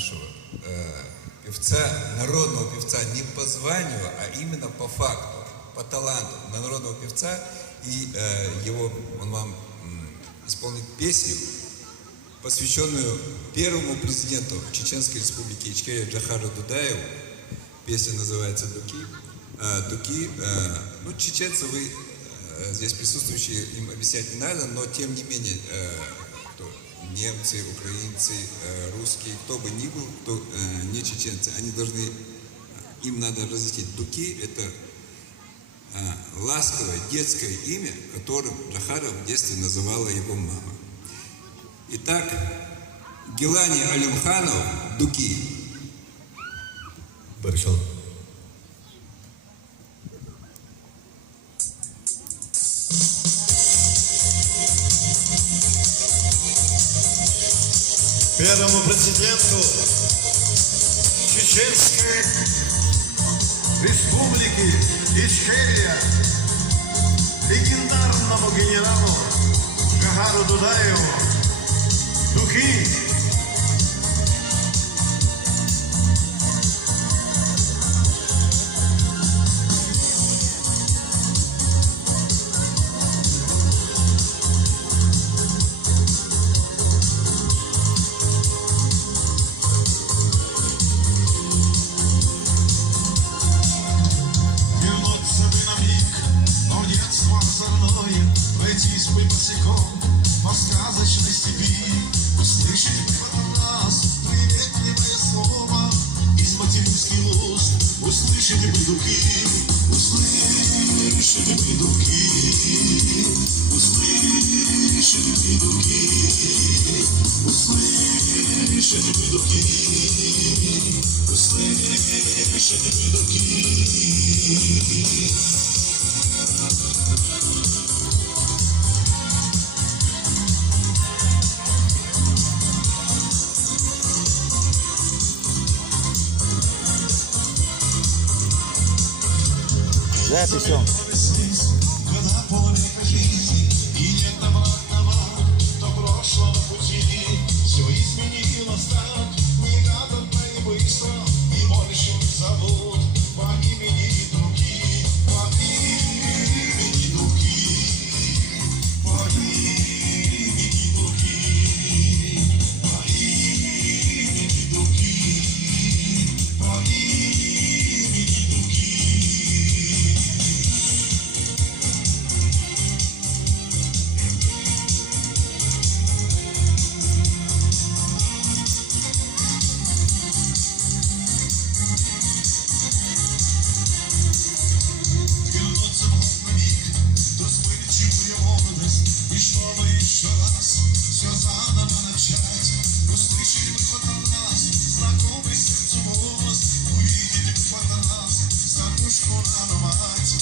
нашего певца, народного певца не по званию, а именно по факту, по таланту народного певца. И он вам исполнит песню, посвященную первому президенту Чеченской Республики Ичкерия Джохару Дудаеву. Песня называется «Дуки». Дуки, чеченцы, вы здесь присутствующие, им объяснять не надо, но тем не менее, немцы, украинцы, русские, кто бы ни был, кто не чеченцы, они должны, им надо разъяснить. Дуки – это ласковое детское имя, которым Джохаров в детстве называла его мама. Итак, Гилани Алимханов «Дуки». Барышал. Первому президенту Чеченской Республики Ичкерия, легендарному генералу Джохару Дудаеву, «Дуки». Пройтись бы босиком по сказочной степи, услышать бы от нас приветливое слово из материнских уст, услышать бы дуки, услышать бы дуки, услышать бы дуки, услышать бы дуки, услышать бы дуки. Записем. Когда полвека жизни и нет обратного до прошлого пути, все изменилось так негаданно и быстро, и больше не зовут по имени Дуки, по имени Дуки, по имени Дуки, по имени Дуки, по имени Дуки. Старушку надо мать,